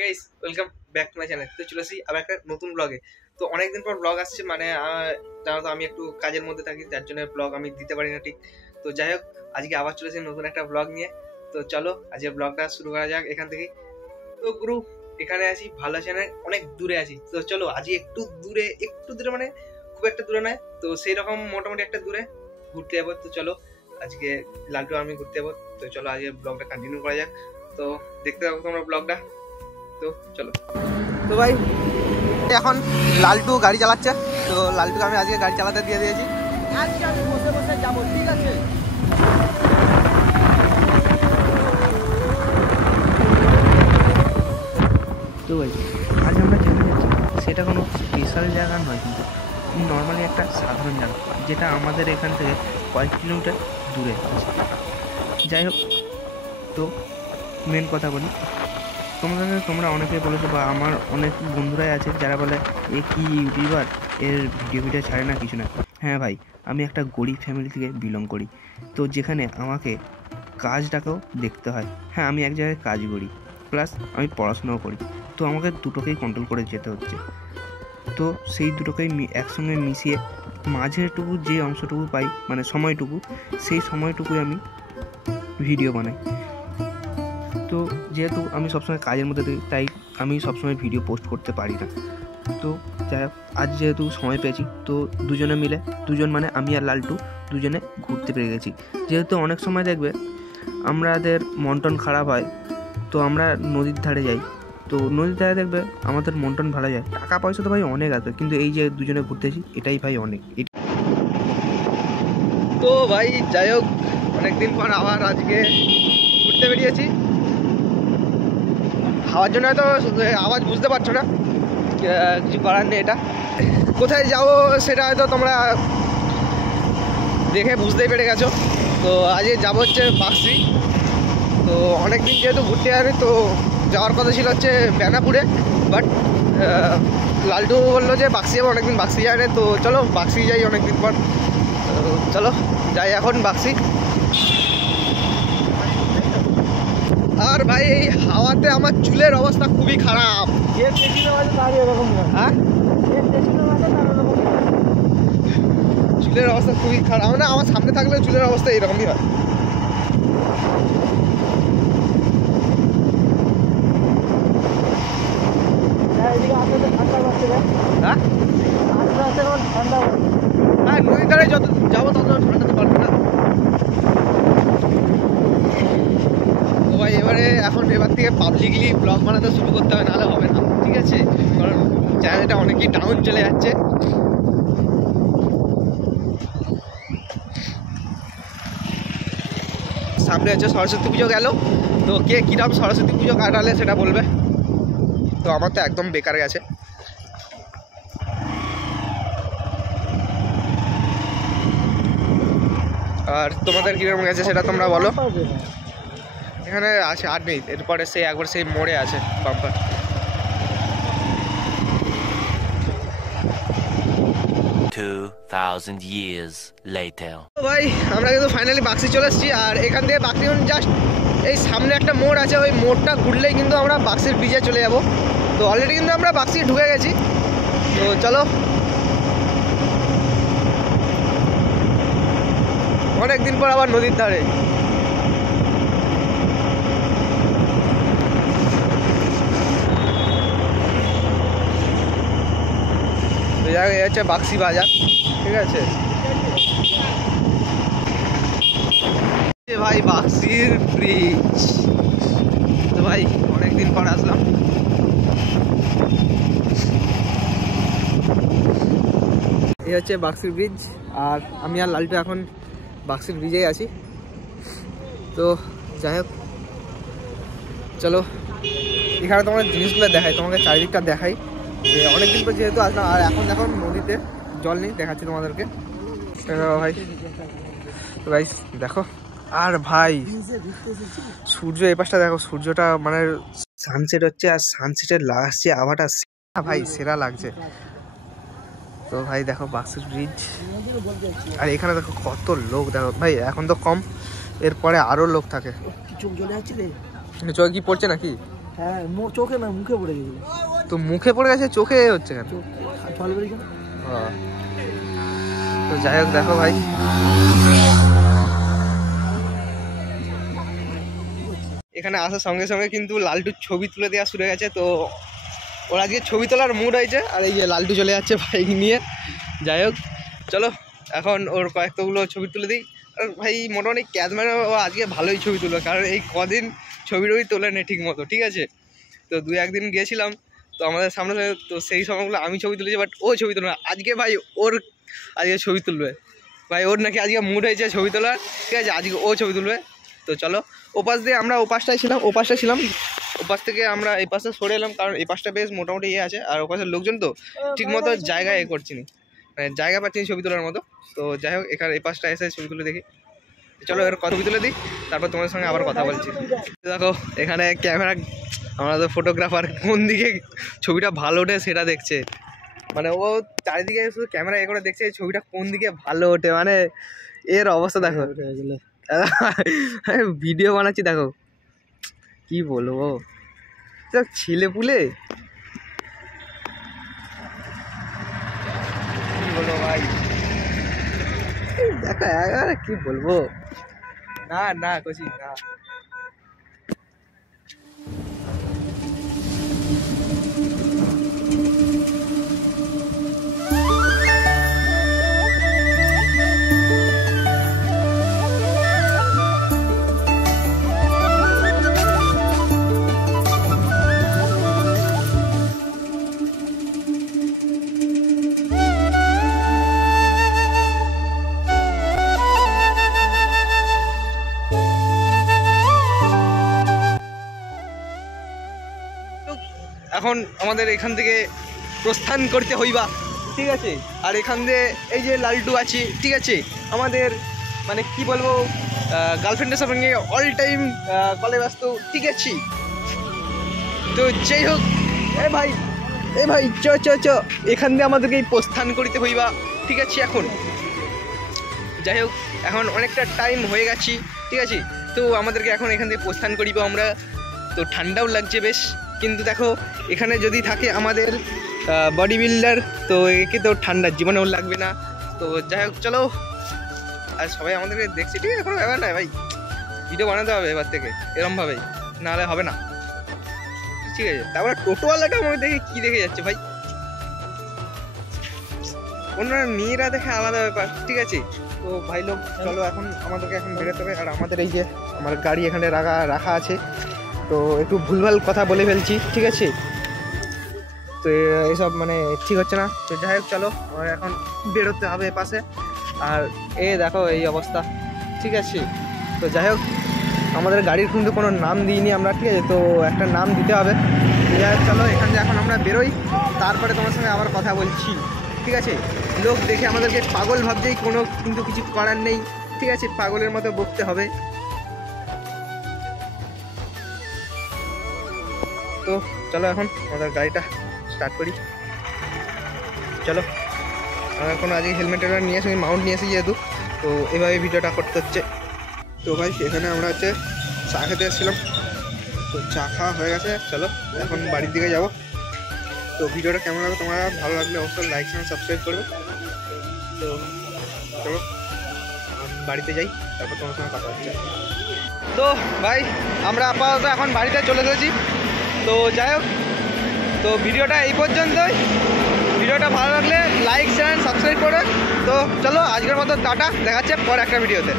Guys welcome back to my channel. তো চলে আসি আবার একটা নতুন ব্লগে। তো অনেকদিন পর ব্লগ আসছে, মানে জানো তো আমি একটু কাজের মধ্যে থাকি, যার জন্য ব্লগ আমি দিতে পারি না ঠিক। তো যাই হোক, আজকে আবার চলে এসেছি নতুন একটা ব্লগ নিয়ে। তো চলো আজকে ব্লগটা শুরু করা যাক এখান থেকে। তো গুরু এখানে আছি, ভালো আছে না, অনেক দূরে আছি। তো চলো আজকে একটু দূরে মানে খুব একটা দূরে নয়, তো সেই রকম মোটামুটি একটা দূরে ঘুরতে যাবো। তো চলো আজকে লালটু আমি ঘুরতে যাবো। তো চলো আজকে ব্লগটা কন্টিনিউ করা যাক। তো দেখতে থাকো তোমরা ব্লগটা। তো চলো। তো ভাই এখন লালটু গাড়ি চালাচ্ছে, তো লালটুকে আমি আজকে গাড়ি চালাতে দিয়ে দিয়েছি। আজকে আমি বসে বসে যাবো, ঠিক আছে? তো ভাই আজ আমরা যেখানে যাচ্ছি সেটা কোনো স্পেশাল জায়গা নয়, কিন্তু নর্মালি একটা সাধারণ জায়গা, যেটা আমাদের এখান থেকে কয়েক কিলোমিটার দূরে আছে। যাই হোক, তো মেন কথা বলি, তোমরা অনেকে বলেছো, বা আমার অনেক বন্ধুরাই আছে যারা বলে এ কি ইউটিউবার, এর ভিডিও ছাড়ে না, কিছু না। হ্যাঁ ভাই, আমি একটা গরিব ফ্যামিলি থেকে বিলং করি, তো যেখানে আমাকে কাজটাকেও দেখতে হয়। হ্যাঁ, আমি এক জায়গায় কাজ করি, প্লাস আমি পড়াশোনাও করি, তো আমাকে দুটোকেই কন্ট্রোল করে যেতে হচ্ছে। তো সেই দুটোকেই একসঙ্গে মিশিয়ে মাঝেরটুকু যে অংশটুকু পাই, মানে সময়টুকু, সেই সময়টুকুই আমি ভিডিও বানাই। তো যেহেতু আমি সবসময় কাজের মধ্যে থাকি, তাই আমি সবসময় ভিডিও পোস্ট করতে পারি না। তো যাই হোক, আজ যেহেতু সময় পেয়েছি, তো দুজনে মিলে, দুজন মানে আমি আর লালটু, দুজনে ঘুরতে পেরে গেছি। যেহেতু অনেক সময় দেখবে আমাদের মন টন খারাপ হয়, তো আমরা নদীর ধারে যাই। তো নদীর ধারে দেখবে আমাদের মন টন ভালো যায়। টাকা পয়সা তো ভাই অনেক আছে, কিন্তু এই যে দুজনে ঘুরতেছি, এটাই ভাই অনেক। তো ভাই যাই হোক, অনেকদিন পর আবার আজকে ঘুরতে বেরিয়েছি। খাওয়ার জন্য হয়তো আওয়াজ বুঝতে পারছো না, কিছু করার নেই। এটা কোথায় যাবো সেটা হয়তো তোমরা দেখে বুঝতেই পেরে গেছো। তো আজকে যাবো হচ্ছে বাক্সি। তো অনেকদিন যেহেতু ঘুরতে যাবে, তো যাওয়ার কথা ছিল হচ্ছে বেনাপুরে, বাট লালটু বললো যে বাক্সি যাবো, অনেকদিন বাক্সি যায় না। তো চলো বাক্সি যাই অনেকদিন পর। চলো যাই এখন বাক্সি। আর ভাই এই হাওয়াতে আমার চুলের অবস্থা খুবই খারাপ। হ্যাঁ, চুলের অবস্থা খুবই খারাপ, মানে আমার সামনে থাকলে চুলের অবস্থা এরকমই হয়। হ্যাঁ, নদীর ধারে যত যাবো তত ঠান্ডা তো পারবে না। তো ভাই এবার থেকে পাবলিকলি ব্লগ বানাতে শুরু করতে হবে, নাহলে হবে না, ঠিক আছে? কারণ চ্যানেলটা অনেকই ডাউন চলে যাচ্ছে। সামনে হচ্ছে সরস্বতী পুজো গেল, তো কে কিরম সরস্বতী পুজো কাটালে সেটা বলবে। তো আমার তো একদম বেকার গেছে। আর তোমাদের কিরকম গেছে সেটা তোমরা বলো। এখানে আছে আর নেই, এরপরে সেই একবার সেই মোড়ে আছে বাম্পার। ভাই আমরা কিন্তু ফাইনালি বাক্সি চলে এসেছি, আর এখান থেকে বাক্সি জাস্ট এই সামনে একটা মোড় আছে, ওই মোড়টা ঘুরলেই কিন্তু আমরা বাক্সির ব্রিজে চলে যাব। তো অলরেডি কিন্তু আমরা বাক্সি ঢুকে গেছি। তো চলো, অনেকদিন পর আবার নদীর ধারে। এই হচ্ছে বাক্সি বাজার, ঠিক আছে? ভাই বাক্সির ব্রিজ, তো ভাই অনেকদিন পর আসলাম। এই হচ্ছে বাক্সির ব্রিজ, আর আমি আর লালটু এখন বাক্সির ব্রিজেই আছি। তো যাই হোক, চলো এখানে তোমার জিনিসগুলো দেখাই, তোমাকে চারিদিকটা দেখাই, যে অনেকদিন পর যেহেতু আসলাম। আর এখন নদীতে জল নেই, দেখাচ্ছি তোমাদেরকে। ভাই তো ভাই দেখো, আর ভাই সূর্য এই পাশটা দেখো, সূর্যটা মানে সানসেট হচ্ছে, আর সানসেটের আসছে আভাটা ভাই সেরা লাগছে। তো ভাই দেখো বাক্সির ব্রিজ, আর এখানে দেখো কত লোক, দেখো ভাই এখন তো কম, এরপরে আরো লোক থাকে। চোখ কি পড়ছে নাকি? হ্যাঁ চোখে না মুখে পড়ে গেছিল। তো মুখে পড়ে গেছে, চোখে হচ্ছে কেন? জল বেরিয়ে গেল। তো যাই হোক দেখো ভাই, এখানে আসার সঙ্গে সঙ্গে কিন্তু লালটুর ছবি তুলে দেওয়া শুরু হয়ে গেছে। তো ওর আজকে ছবি তোলার মুড হয়েছে, আর এই যে লালটু চলে যাচ্ছে বাইক নিয়ে। যাই হোক চলো এখন ওর কয়েকটাগুলো ছবি তুলে দিই। আর ভাই মোটামুটি ক্যামেরা ও আজকে ভালোই ছবি তুলবে, কারণ এই কদিন ছবি তোলে নেই ঠিক মতো, ঠিক আছে। তো 2-1 দিন গিয়েছিলাম তো আমাদের সামনে, তো সেই সময়গুলো আমি ছবি তুলেছি, বাট ও ছবি তুলবে আজকে। ভাই ওর আজকে ছবি তুলবে ভাই, ওর নাকি আজকে মুড হয়েছে ছবি তোলার, ঠিক আছে, আজকে ও ছবি তুলবে। তো চলো ওপাশ দিয়ে আমরা ওপাশটা ছিলাম, ওপাশ থেকে আমরা এই পাশে সরে এলাম, কারণ এই পাশটা বেশ মোটামুটি ইয়ে আছে, আর ওপাশের লোকজন তো ঠিক মতো জায়গায় এ করছি না, মানে জায়গা পাচ্ছি ছবি তোলার মতো। তো যাই হোক এখানে এই পাশটা এসে ছবি তুলে দেখি। চলো এর ছবি তুলে দিই, তারপর তোমাদের সঙ্গে আবার কথা বলছি। দেখো এখানে ক্যামেরা, আমরা তো ফটোগ্রাফার, কোন দিকে ছবিটা ভালো ওঠে সেটা দেখছে, মানে ও চারিদিকে শুধু ক্যামেরা এ করে দেখছে ছবিটা কোন দিকে ভালো ওঠে, মানে এর অবস্থা দেখো। ভিডিও বানাচ্ছি দেখো, কি বলবো, ছেলে পুলে কি বলবো ভাই, দেখো একেবারে কি বলবো, না কচি না। এখন আমাদের এখান থেকে প্রস্থান করতে হইবা, ঠিক আছে। আর এখান দিয়ে এই যে লালটু আছে, ঠিক আছে, আমাদের মানে কি বলবো গার্লফ্রেন্ডের সঙ্গে অল টাইম কলে ব্যস্ত, ঠিক আছে। তো যাই হোক এ ভাই চ এখান দিয়ে আমাদেরকে এই প্রস্থান করিতে হইবা, ঠিক আছে। এখন যাই হোক এখন অনেকটা টাইম হয়ে গেছি, ঠিক আছে। তো আমাদেরকে এখন এখান থেকে প্রস্থান করিব আমরা। তো ঠান্ডাও লাগছে বেশ, কিন্তু দেখো এখানে যদি থাকে আমাদের বডি বিল্ডার, তো একে তো ঠান্ডার জীবনেও লাগবে না। তো যাই হোক চলো, আর সবাই আমাদেরকে দেখছি, ঠিক আছে, কোনো ব্যাপার না ভাই, ভিডিও বানাতে হবে এবার থেকে এরমভাবেই, নাহলে হবে না, ঠিক আছে। তারপরে টোটোওয়ালাটা আমাকে দেখে কি দেখে যাচ্ছে ভাই, অন্যরা মেয়েরা দেখে আলাদা ব্যাপার, ঠিক আছে। তো ভাই লোক চলো এখন আমাদেরকে এখন বেরোতে হবে। আর আমাদের এই যে আমার গাড়ি এখানে রাখা আছে, তো একটু ভুলভাল কথা বলে ফেলছি, ঠিক আছে। তো এইসব মানে ঠিক হচ্ছে না। তো যাই হোক চলো আমার এখন বেরোতে হবে পাশে। আর দেখো এই অবস্থা, ঠিক আছে। তো যাই হোক আমাদের গাড়ির কিন্তু কোনো নাম দিইনি আমরা, ঠিক আছে, তো একটা নাম দিতে হবে। যাই হোক চলো এখান থেকে এখন আমরা বেরোই, তারপরে তোমার সঙ্গে আবার কথা বলছি, ঠিক আছে। লোক দেখে আমাদেরকে পাগল ভাবছেই, কোনো কিন্তু কিছু করার নেই, ঠিক আছে, পাগলের মতো বকতে হবে। তো চলো এখন আমাদের গাড়িটা স্টার্ট করি, চলো। আমার কোনো আজকে হেলমেট নিয়ে আসি, মাউন্ট নিয়ে আসি যেহেতু, তো এভাবে ভিডিওটা করতে হচ্ছে। তো ভাই এখানে আমরা হচ্ছে চা খেতে এসেছিলাম, তো চা খাওয়া হয়ে গেছে, চলো এখন বাড়ির দিকে যাব। তো ভিডিওটা কেমন লাগবে, তোমরা ভালো লাগলে অবশ্যই লাইক চ্যানেল সাবস্ক্রাইব করবে। তো চলো বাড়িতে যাই, তারপর তোমার সঙ্গে কথা হচ্ছে। তো ভাই আমরা আপাতত এখন বাড়িতে চলে এসেছি। তো যাই হোক, তো ভিডিওটা এই পর্যন্তই। ভিডিওটা ভালো লাগলে লাইক চ্যানেল সাবস্ক্রাইব করে। তো চলো আজকের মতো টাটা, দেখাচ্ছে পরে একটা ভিডিওতে।